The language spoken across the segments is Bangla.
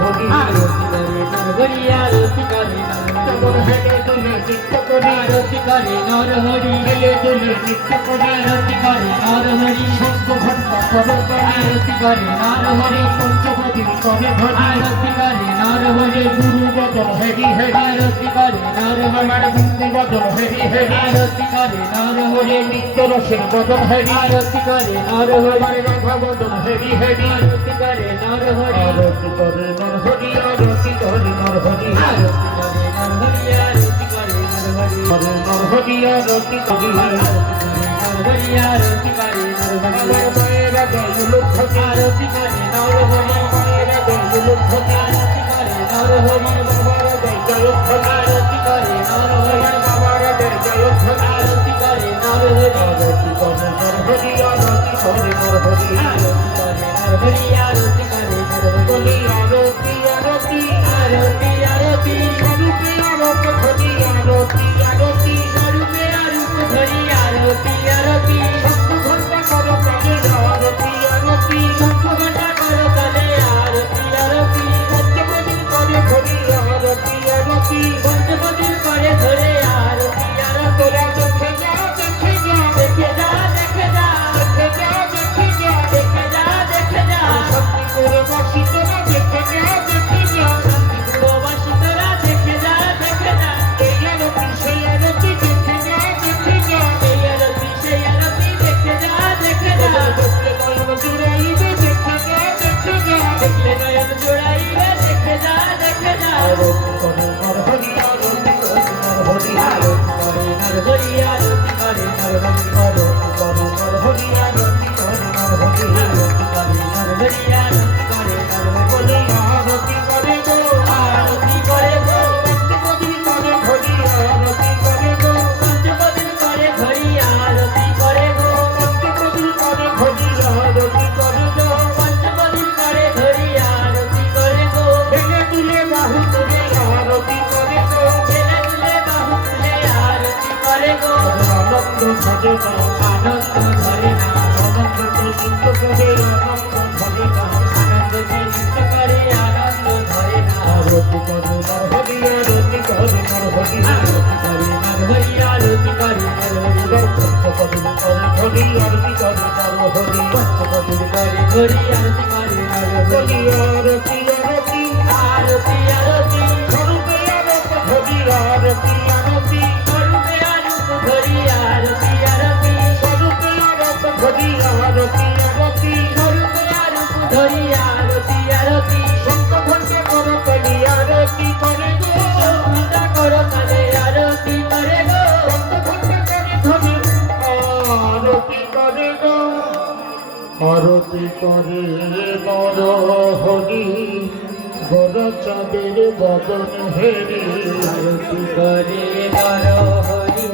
হরি আরতি করে নর হরি আরতি করে যেমন হেলে দুলে নৃত্য করি আরতি করে নর হরি হেলে দুলে নৃত্য করি আরতি করে নর হরি শঙ্খ ঘণ্টা করে বাড়ি আরতি করে নর হরি পঞ্চপদী করে ধরি আরতি করে নর হরি গুরু বদন হেরি হেরি আরতি করে নর হরি আমার বৃন্দি বদন হেরি হেরি আরতি করে নর হরি নিত্য রসের বদন হেরি আরতি করে নর হরি আমার রাধা বদন হেরি হেরি আরতি করে নর হরি আরতি করে নর হরি আরতি করে নর হরি আরতি করে নর হরি আরতি করে নর হরি হরে নর হরি আরতি করি হরি আরতি করে নর হরি আমার মায়েরা জয় লক্ষ্মী আরতি করে নর হরি মায়েরা জয় লক্ষ্মী আরতি করে নর হরি বাবারা জয় লক্ষ্মী আরতি করে নর হরি আমার বাবারা জয় লক্ষ্মী আরতি করে নর হরি আরতি করে নর হরি আরতি করে নর হরি আরতি করে নর হরি আরতি করে নর হরি বলি আরতি আরতি আরতি আরতি স্বরূপে আরতি হরি আরতি আরতি স্বরূপে আরূপ ধরি আরতি আরতি শঙ্খ ঘণ্টা করো কালে আরতি আরতি শঙ্খ ঘণ্টা করো কালে আরতি আরতি পঞ্চপ্রদীপ করে হরি আরতি আরতি পঞ্চপতির করে ধরে আরতি আরতি তোরা দেখে যা দেখে যা দেখে যা দেখে যা দেখে যা দেখে যা দেখে যা দেখে যা শক্তি করে বসি তোরা দেখে যা দেখে যা শান্তিপুরবাসী তোরা দেখে যা দেখে যা এই আরতি সেই আরতি দেখে যা দেখে যা এই আরতি সেই আরতি দেখে যা দেখে যা দেখলে নয়ন জুড়াইবে দেখে যা দেখে যা দেখলে নয়ন জোড়াইবে দেখে যা দেখে যা আরতি করে নর হরি আরতি করে নর হরি আরতি করে নর হরি আরতি করে নর হরি আরতি করে নর হরি আরতি করে নর হরি আরতি করে নর হরি আরতি করে নর হরি বলি আরতি করে গো আরতি করে গো পঞ্চপদী করে হরি আরতি করে গো পঞ্চপতির করে ধরি আরতি করে গো পঞ্চপদী করে হরি আরতি করে গো পঞ্চপতির করে ধরি আরতি করে গো ভেঙে তুলে বাহু তুলে আরতি করে গো ছেলে তুলে বাহু তুলে আরতি করে গো আনন্দ ধরে না আনন্দ ধরে না আনন্দ নৃত্য করে আনন্দ ধরে না আনন্দ যে নৃত্য করে আনন্দ ধরে না আরতি করে নর হরি আরতি করে নর হরি আরতি করে নর হরি আরতি করে নর হরি পঞ্চপদী করে হরি আরতি করে নর হরি পঞ্চপতির করে ধরি আরতি করে নর হরি বলি আরতি আরতি আরতি আরতি স্বরূপে আরতি হরি আরতি আরতি স্বরূপে আরূপ ধরি আরতি আরতি স্বরূপে আরতি হরি আরতি আরতি স্বরূপে আরূপ ধরি আরতি আরতি শঙ্খ ঘণ্টা করো কালি আরতি করে গো ঘণ্টা করো কালে আরতি করে গো শঙ্খ ঘণ্টা করে ধরি আরতি করে গো আরতি করে নর হরি বড় চাঁদের বদন হেরি আরতি করে নর হরি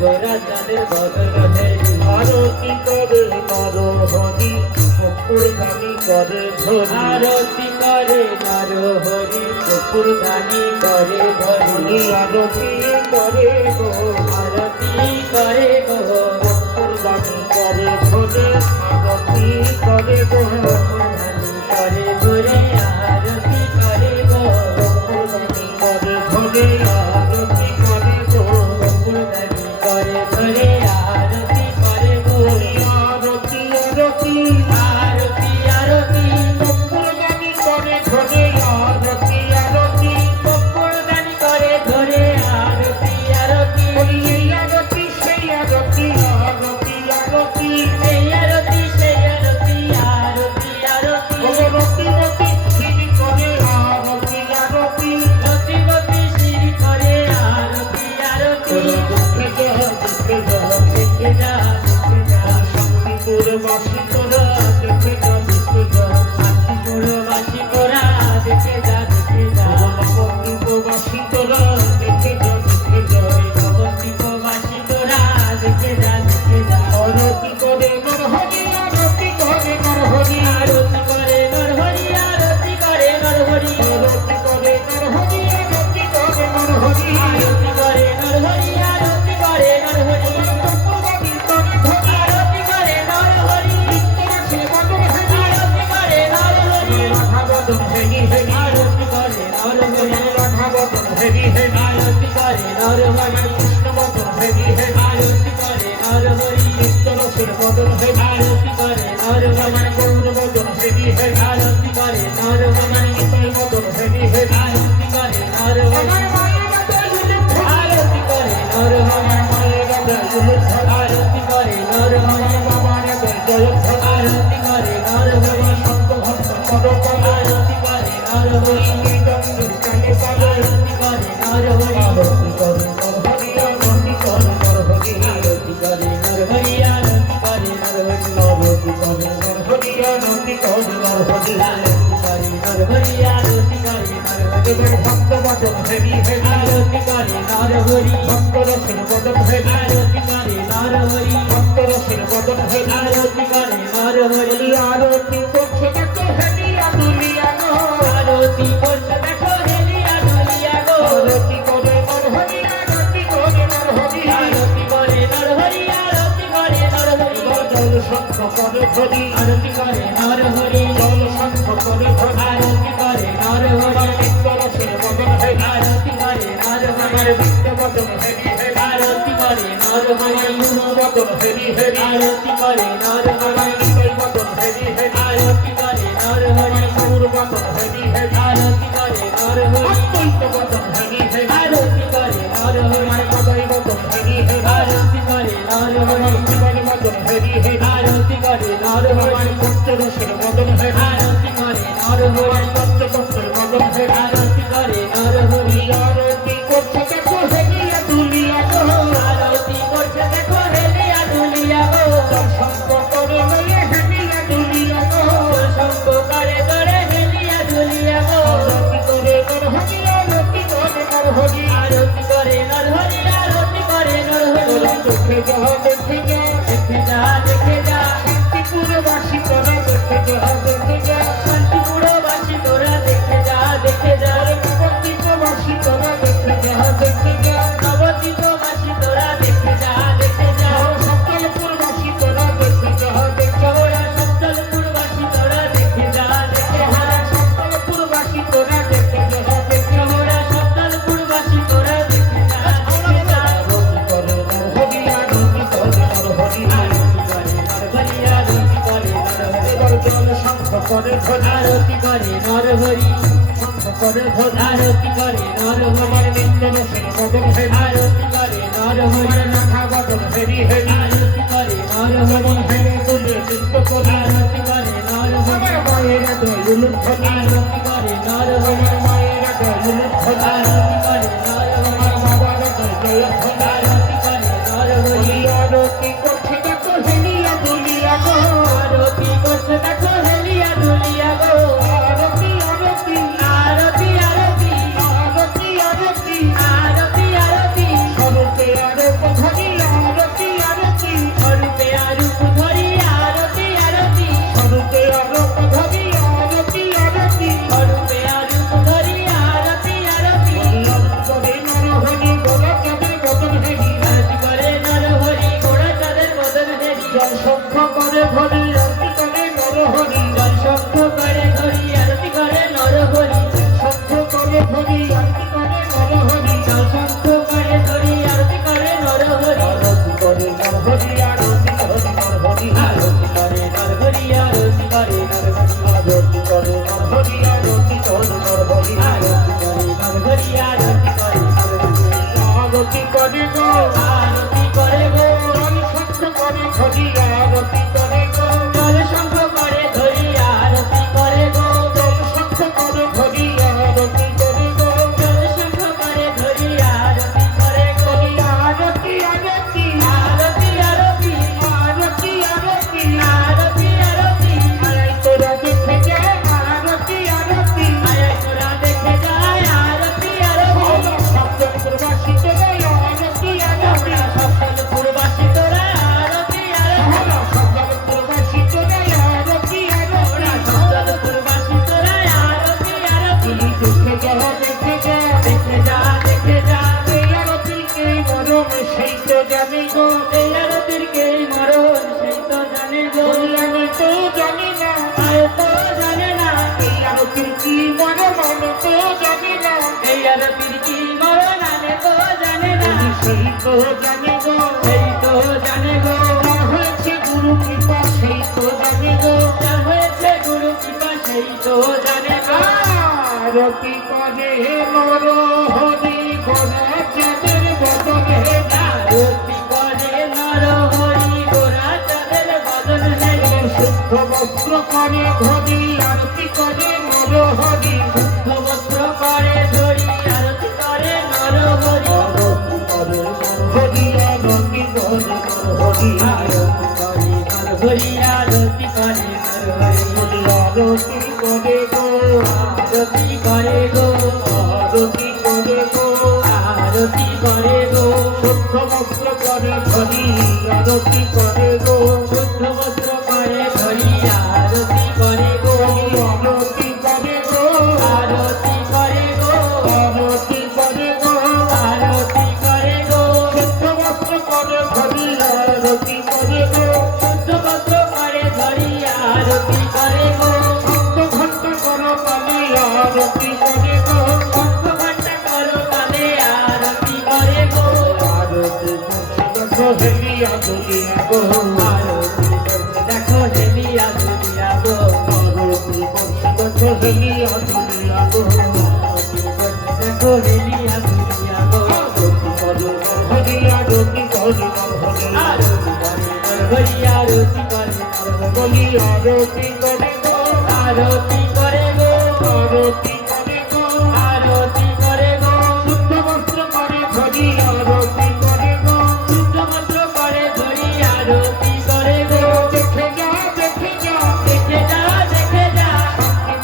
গোরা চাঁদের বদন হেরি আরতি করে নর হরি কপুর গানি করে ধরি আরতি করে নর হরি কপুর গানি করে ধরি আরতি করে গো আরতি করে গো কপুর গানি করে ধরে আরতি করে গো গানি করে ধরে আরতি করে গো কপুর গানি করে ধরে আরতি করে গো কপুর গানি করে ধরে আরতি করে গো আরতি আরতি আরতি আরতি কপুর গানি করে ধরে আরতি আরতি কপুর গানি করে ধরে আরতি আরতি বলি এই আরতি সেই আরতি আরতি আরতি এই আরতি সেই আরতি আরতি আরতি রতি রতি শ্রী করে আরতি আরতি রতিবতী শ্রী করে আরতি আরতি দেখে যা দেখে যা দেখে যা দেখে যা শান্তিপুর বাসী তোরা দেখে যা দেখে যা শান্তিপুরবাসী তোরা দেখে যা দেখে যা নবদ্বীপবাসী তোরা দেখে যা দেখে যা নবদ্বীপবাসী তোরা দেখে যা দেখে যা আরতি করে নর হরি আরতি করে নর হরি আরতি করে নর হরি আরতি করে নর হরি আরতি করে নর হরি আরতি করে নর হরি আরতি করে নর হরি আরতি করে নর হরি ভগবানী করে ধরি আরতি করে নর হরি রাধা বদন হেরি হেরি আরতি করে নর হরি রাধা বদন হেরি হেরি আরতি করে নর হরি কৃষ্ণ বদন হেরি হেরি আরতি করে নর হরি নিত্য রসের বদন হেরি আরতি করে নর হরি গৌর বদন হেরি হেরি আরতি করে নর হরি নিতাই বদন হেরি হেরি আরতি করে নর হরি আরতি করে নর হরি মায়ের রাধা জয়ধ্বনি আরতি করে নর হরি বাবা রাধা জয়ধ্বনি আরতি করে নর হরি সন্ত ভক্ত পদপদ আরতি করে নর হরি গঙ্গের কালে কালে আরতি করে নর হরি আরতি করে নর হরি আরতি করে নর হরি আরতি করে নর হরি আরতি করে নর হরি আরতি করে নর হরি আরতি করে নর হরি আরতি করে নর হরি আরতি করে নর হরি এবার ভক্ত বদন হেরি হেরি আরতি করে নর হরি ভক্ত রসের বদন হেরি আরতি করে নর হরি ভক্ত রসের বদন হেরি আরতি করে নর হরি আরতি করছে দেখো হেরি আদুলিয়া গো আরতি করছে দেখো হেলিয়া দুলিয়া গো আরতি করে নর হরি আরতি করে নর হরি আরতি করে নর হরি আরতি করে নর হরি জল শঙ্খ করে ধরি আরতি করে নর হরি জল শঙ্খ করে ধরি আরতি করে নর হরি নিত্য রসের বদন হেরি আরতি করে নর আমার হরি বিদ্য বদন হেরি হেরি আরতি করে নর হরি গুরু বদন হেরি হেরি আরতি করে নর হরি নিতাই বদন হেরি হেরি আরতি করে নর হরি গৌর বদন হেরি হেরি আরতি করে নর হরি অদ্বৈত বদন হেরি হেরি আরতি করে নর হরি সদাই বদন হেরি হেরি আরতি করে নর হরি জীবন বদন হেরি হেরি আরতি করে নর হরি ভক্ত রসের বদন হেরি আরতি করে নর হরি তত্ত্বের বদন হেরি আরতি করে নর হরি আরতি করছে দেখো হেরিয়া দুলিয়া গো আরতি করছে দেখো হেলিয়া দুলিয়া গো শঙ্খ করে লয়ে হেরিয়া দুলিয়া গো শঙ্খ করে করে হেলিয়া দুলিয়া গো আরতি করে নর হরি আরতি করে নর হরি আরতি করে নর হরি আরতি করে নর হরি দেখে যা দেখে যা দেখে যা দেখে যা শান্তিপুরবাসী তোরা দেখে যা দেখে যা শান্তিপুরবাসী তোরা দেখে যা দেখে যা নবদ্বীপবাসী তোরা দেখে যা দেখে যা নবদ্বীপবাসী তোরা দেখে যা দেখে যা সকলপুরবাসী তোরা দেখে যা দেখে চৌরা সপ্তলপুরবাসী তোরা দেখে যা দেখে যা সকলপুরবাসী তোরা দেখে যা দেখে চৌরা সপ্তলপুরবাসী তোরা দেখে যা দেখে যা হরি আরতি করে নর হরি আরতি করে নর হরি এবার জল শঙ্খ করে ধরি আরতি করে নর হরি শঙ্খ করে ধরি আরতি করে নর হরি আমার নিত্য রসের বদন হেরি আরতি করে নর হরি আমার নাথা বদন হেরি হেরি আরতি করে নর যেমন হরি হেরে তুলে নৃত্য করি আরতি করে নর হরি আমার মায়ের দয়ুল ধরি আরতি করে নর হরি আমার মায়ের দয়ুল ধরি আরতি করে নর হরি আমার বাবার দয় ধরি আরতি করে নর হরি আরতি করছে দেখো হেলিয়া দুলিয়া গো আরতি করছে দেখো হেলিয়া দুলিয়া গো আরতি আরতি আরতি আরতি আরতি আরতি আরতি আরতি স্বরূপে আরত ধরি আরতি আরতি স্বরূপে আরূপ ধরি আরতি আরতি স্বরূপে আরত ধরি আরতি আরতি স্বরূপে আরূপ ধরি আরতি আরতি করে নর হরি গোলা চাঁদের বদন হেরি আরতি করে নর হরি ঘোড়া চাঁদের মদন হেরি জল শঙ্খ করে ধরি আরতি করে নর হরি জল শঙ্খ করে ধরি আরতি করে নর হরি শঙ্খ করে ধরি আরতি করে নর হরি জল শঙ্খ করে ধরি আরতি করে নর হরি আরতি করে নর হরি আরতি করে নর হরি আরতি করে নর হরি আরতি করে নর হরি আরতি করে নর হরি আরতি করে নর হরি আরতি করে নর হরি আরতি করে নর হরি আরতি করে গো আরতি করে গো জল শঙ্খ করে ধরি আরতি করে গো জল শঙ্খ করে ধরি আরতি করে গো জল শঙ্খ করে ধরি আরতি করে গো জল শঙ্খ করে ধরি আরতি করে গো আরতি আরতি আরতি আরতি আরতি আরতি আরতি আরতি আড়াই তোরা দেখে যা আরতি আরতি আরতির কি মনে মনে তো জানি না, এই আরতির কি মরণ আনে তো জানে না, সেই তো জানি গো, সেই তো জানে গো, যা হয়েছে গুরু কৃপা সেই তো জানি গো, যা হয়েছে গুরু কৃপা সেই তো জানে গো। আরতি করে নর হরি গোরা চাঁদের বদনে, আরতি করে নর হরি গোরা চাঁদের বদন হেরি, শুদ্ধ বস্ত্র করে ধরি আরতি করে নর হরি, শুদ্ধ বস্ত্র করে ধরি আরতি করে নর হরি, আরতি করে নর হরি, আরতি করে নর হরি, আরতি করে নর হরি, আরতি করে নর হরি, আরতি করে গো, আরতি করে গো, আরতি করে গো, আরতি করে গো, শুদ্ধ বস্ত্র করে ধরি আরতি করে গো, শুদ্ধ বস্ত্র করে ধরি আরতি করে গো, আরতি করে গো, আরতি করে গো, আরতি করে গো, আরতি করে গো, শুদ্ধ বস্ত্র করে ধরি আরতি করে গো, শুদ্ধ বস্ত্র করে ধরি আরতি করে গো, শব্দ ঘণ্টা করো কানে আরতি করে গো, শঙ্খ ঘণ্টা করো কালে আরতি করে গো, আরতি করছে দেখো হেলিয়া দুলিয়া গো, আরতি করছে দেখো হেলিয়া দুলিয়া গো, আরতি করছে দেখো হেলিয়া দুলিয়া গো, আরতি করছে দেখো হেলিয়া দুলিয়া গো, আরতি করে নর হরি, আরতি করে নর হরি, আরতি করে নর হরি, আরতি করে নর হরি, বলি আরতি করে গো, আরতি করে গো, আরতি করে গো, আরতি করে গো, শুদ্ধ বস্ত্র করে ধরি আরতি করে গো, শুদ্ধ বস্ত্র করে ধরি আরতি করে গো, দেখে যা দেখে যা, দেখে যা দেখে যা,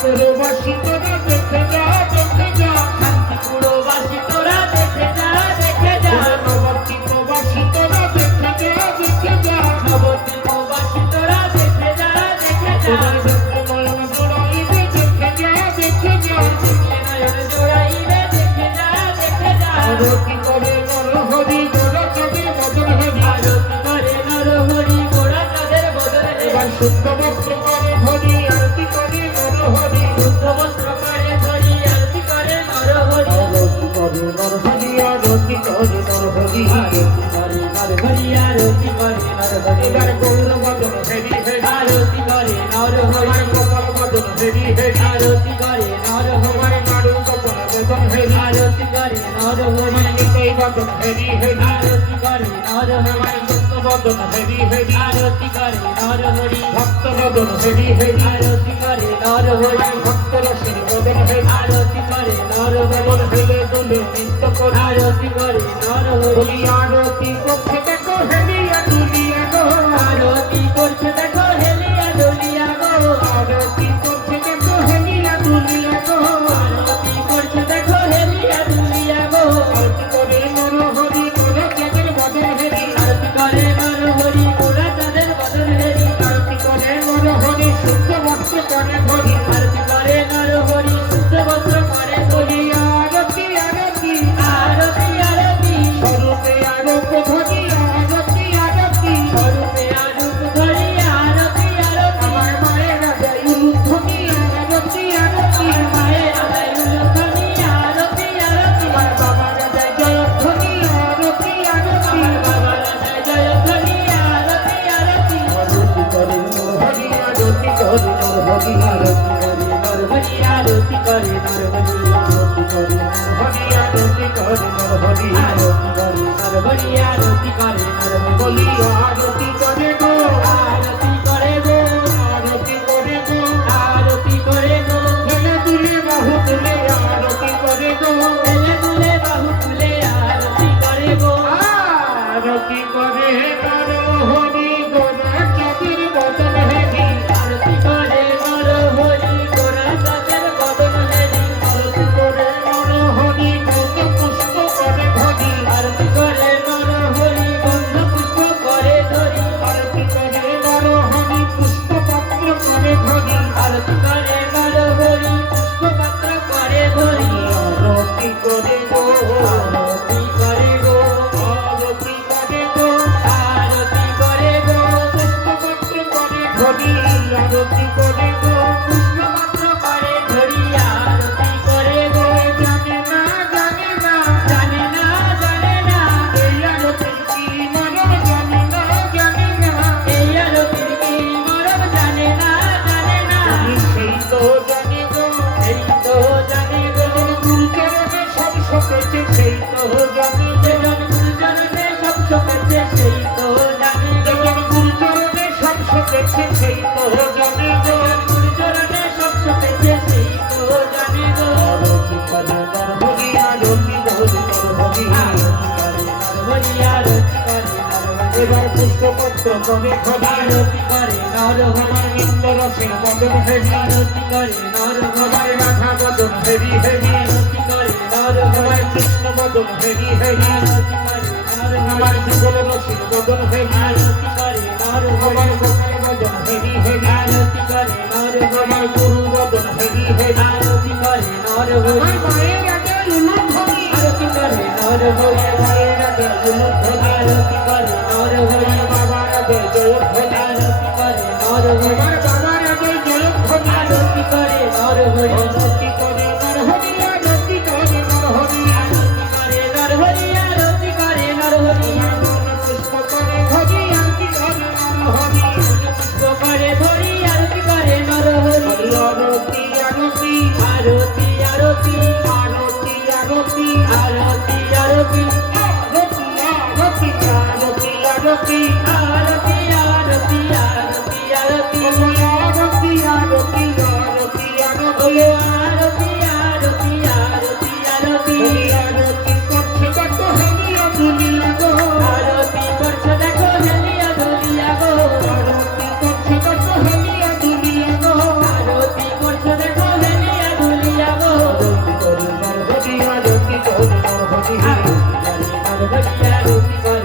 পুরবাসী তোরা দেখে যা দেখে যা, শান্তিপুরবাসী তোরা দেখে যা দেখে যা, নবদ্বীপবাসী তোরা দেখে যা দেখে যা, নবদ্বীপবাসী তোরা দেখে যা দেখে যা, তোমার ভক্তময় জোড়াইবে দেখে যা দেখে যা, দেখে নয়ন জোড়াইবে দেখে যা দেখে যা, আরতি করে নর হরি গোরা চাঁদের বদন হরি, আরতি করে নর হরি গোরা চাঁদের বদন হেরি, এবার শুদ্ধ বস্ত্র করে ধরি আরতি করে নর হরি, শুদ্ধ বস্ত্র করে ধরি আরতি করে নর হরি, আরতি করে নর হরি, আরতি করে নর হরি, আরতি করে নর হরি, আরতি করে নর হরি, এবার গৌর বদন হেরি হেরি, আরতি করে নর হরি, আমার কপাল বদন হেরি হেরি, আরতি করে নর হরি, আমার নাড়ু কপাল বদন হেরি, আরতি করে নর হরি, আমার নিতাই বদন হেরি হেরি, আরতি করে নর হরি, আমার সত্য বদন হেরি হেরি, আরতি করে নর হরি, ভক্ত বদন হেরি হেরি, আরতি করে নর হরি, আমার ভক্ত রসের বদন হেরি, আরতি করে নর বদন হরি, হেলে দুলে নৃত্য করি, আরতি করে নর হরি, বলি আরতি করছে দেখো হেলিয়া দুলিয়া গো, আরতি করছে দেখো হেলিয়া দুলিয়া গো, আরতি করছে দেখো হেলিয়া দুলিয়া গো, আরতি করছে দেখো হেলিয়া দুলিয়া গো, আরতি করে নর হরি গোরা চাঁদের বদন হেরি, আরতি করে নর হরি গোরা চাঁদের বদন হেরি, আরতি করে নর হরি শুদ্ধ বস্ত্র করে ধরি, আরতি করে নর হরি শুদ্ধ বস্ত্র করে ধরি, আরতি আরতি আরতি আরতি স্বরূপে আরোপ ধরি আরতি আরতি, স্বরূপে আরূপ ধরি আরতি আরতি, আমার মায়ের আদায় উলুধ্বনি আরতি আরতি, মায়ের আদায় উলুধ্বনি আরতি আরতি, আমার বাবার আদায় জয়ধ্বনি আরতি আরতি, বাবার আদায় জয়ধ্বনি আরতি আরতি, আরতি করে নর হরি, আরতি করে নর হরি, আরতি করে নর হরি, আরতি করে নর হরি, আরতি করে নর হরি, আরতি করে নর হরি, আরতি করে নর হরি, আরতি করে নর হরি, বলি আরতি করে গো, আরতি করে গো, আরতি করে গো, আরতি করে গো, হেলে তুলে বাহু তুলে আরতি করে গো, এলে তুলে বাহু তুলে আরতি করে গো, আরতি করে নর হরি গোরা চাঁদের বদন হেরি, আরতি করে নর হরি গোরা চাঁদের বদন হেরি, আরতি করে নর হরি গন্ধ পুষ্প করে ধরি, আরতি করে নর হরি গন্ধ পুষ্প করে ধরি, আরতি করে নর এবার পুষ্পপত্র করে ধরি আরতি করে নরহরি আমার নিত্য রসের বদন হেরি আরতি করে নরহরি আমার রাধা বদন হেরি হেরি আরতি করে নরহরি আমার কৃষ্ণ বদন হেরি হেরি আরতি করে নরহরি আমার যুগল রসের বদন হেরি আরতি করে নরহরি আমার গোপাল বদন হেরি হেরি আরতি করে নরহরি আমার গুরু বদন হেরি হেরি আরতি করে নরহরি আমার মায়ের আগে উলুক ধরি আরতি করে নরহরি আমার মায়ের আগে উলুক ধরি আরতি করে নরহরি আমার বাবার আগে জয়ক ধরি আরতি করে নরহরি আমার বাবার আগে জয়ক ধরি আরতি করে নরহরি আরতি করে নরহরি আরতি করে নরহরি আরতি করে নরহরি আরতি করে নরহরি আমার মন পুষ্প করে ধরি আরতি করে নরহরি পুষ্প করে ধরি আরতি করে নরহরি আরতি আরতি আরতি আরতি আরতি আরতি আরতি আরতি আরতি আরতি আরতি আরতি আরতি আরতি আরতি আরতি আরতি আরতি আরতি ওগো আরতি আরতি আরতি আরতি আরতি করছে কত হেলিয়া দুনিয়া গো আরতি করছে দেখো হেলিয়া দুলিয়া গো আরতি করছে কত হেলিয়া দুনিয়া গো আরতি করছে দেখো হেলিয়া দুলিয়া গো আরতি করে নরহরি আরতি করে নরহরি নরহরি আরতি করে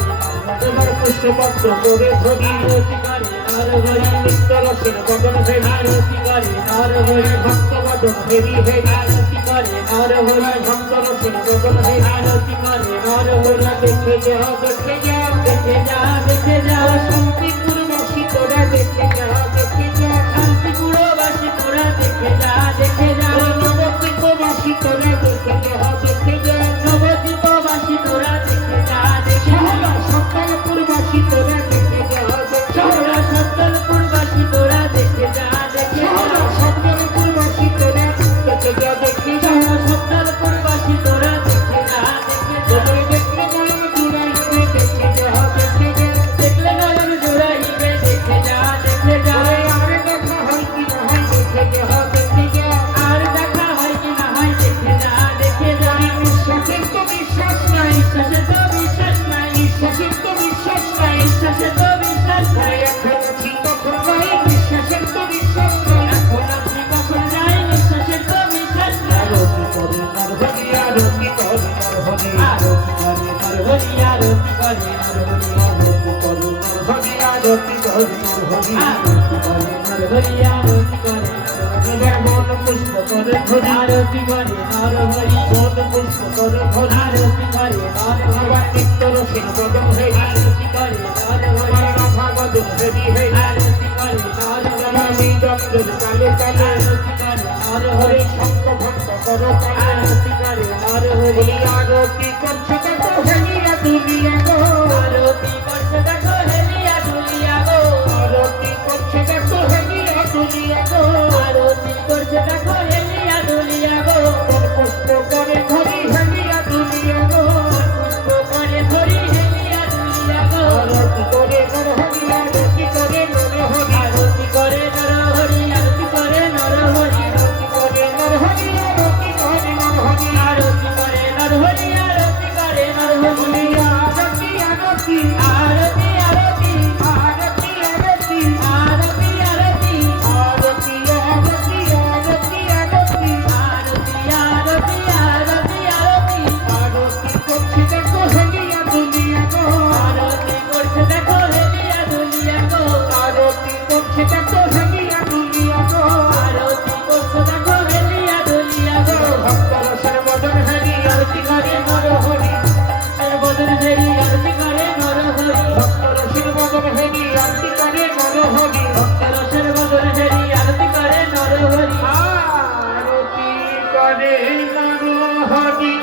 তোমার পুষ্পপত্র করে ধরি আরতি করে নরহরি নিত্য রসের বদন হেরি আরতি করে নরহরি ভক্ত বদন হেরি হেরি আরতি করে নরহরি ভক্ত রসের বদন হেরি আরতি করে নরহরি দেখে যাও দেখে যাও দেখে যা দেখে যা শান্তিপুরবাসী তোরা দেখে যাও দেখে যাও শান্তিপুরবাসী তোরা দেখে যা দেখে যা নবদ্বীপবাসী তোরা দেখে যাও দেখে যাও নবদ্বীপবাসী তোরা দেখে যা দেখে যা সকালপুরবাসী তোরা দেখে যাও দেখে যাও তোরা সত্তরপুরবাসী তোরা দেখে যা দেখে যা সকালপুরবাসী তোরা দেখে যাও দেখে যাও তোরা সত্তরপুরবাসী তোরা দেখে যা দেখে যা তোদের দেখলে নয়ন জুড়াইবে দেখে যাও দেখে যাও দেখলে নয়ন জোড়াইবে দেখে যা দেখে যা আরে দেখা হয় কি না হয় দেখে যাও দেখে যাও আর দেখা হয় কি না হয় দেখে যা দেখে যা বিশ্বাসের তো বিশ্বাস নাই বিশ্বাসে তো বিশ্বাস নাই বিশ্বাসের তো বিশ্বাস নাই বিশ্বাসে তো বিশ্বাস নাই এখন আছি তখন নাই বিশ্বাসের তো বিশ্বাস নাই এখন আপনি কখন যাই বিশ্বাসের তো বিশ্বাস নাই আরতি করে নরহরি আরতি করে নরহরি আরতি করে নরহরি আরতি করে নরহরি আরতি করে নরহরি আরতি করে নরহরি আরতি করে নরহরি আরতি করে নরহরি এবার মন পুষ্প করে ধরি আরতি করে নরহরি মন পুষ্প করে ধরি আরতি করে নরহরি আবার নিত্য রসের বদন হেরি আরতি করে নরহরি আমার রাধা বদন হেরি হেরি আরতি করে নরহরি আমার নিদন্দের কালে কালে আরতি করে হরে নরহরি শঙ্খ ভক্ত করো কালে আরতি করে নরহরি বলি আরতি করছে দেখো হেলিয়া দুনিয়া গো আরতি করছে দেখো হেলিয়া দুলিয়া গো আরতি করছে দেখো হেলিয়া দুনিয়া গো আরতি করছে দেখো হেলিয়া দুলিয়া গো মন পুষ্প করে ধরি হেলিয়া দুনিয়া গো পুষ্প করে ধরি হেলিয়া দুলিয়া গো আরতি করে নরহরি আরতি করে নরহরি আরতি করে নরহরি আরতি করে নরহরি আরতি করে নরহরি আরতি করে নরহরি আরতি করে নরহরি আরতি করে নরহরি আরতি আরতি আরতি আরতি আরতি আরতি আরতি আরতি আরতি আরতি আরতি আরতি আরতি আরতি আরতি আরতি আরতি করছে দেখো হেলিয়া দুনিয়া গো আরতি করছে দেখো হেলিয়া দুলিয়া গো আরতি করছে দেখো হেলিয়া দুনিয়া গো আরতি করছে দেখো হেলিয়া দুলিয়া গো ভক্ত রসের বদন হেরি আরতি করে নরহরি বদন হেরি আরতি করে নরহরি ভক্ত রসের বদন হেরি আরতি করে নরহরি রসের বদন হেরি আরতি করে নরহরি আরতি করে নরহরি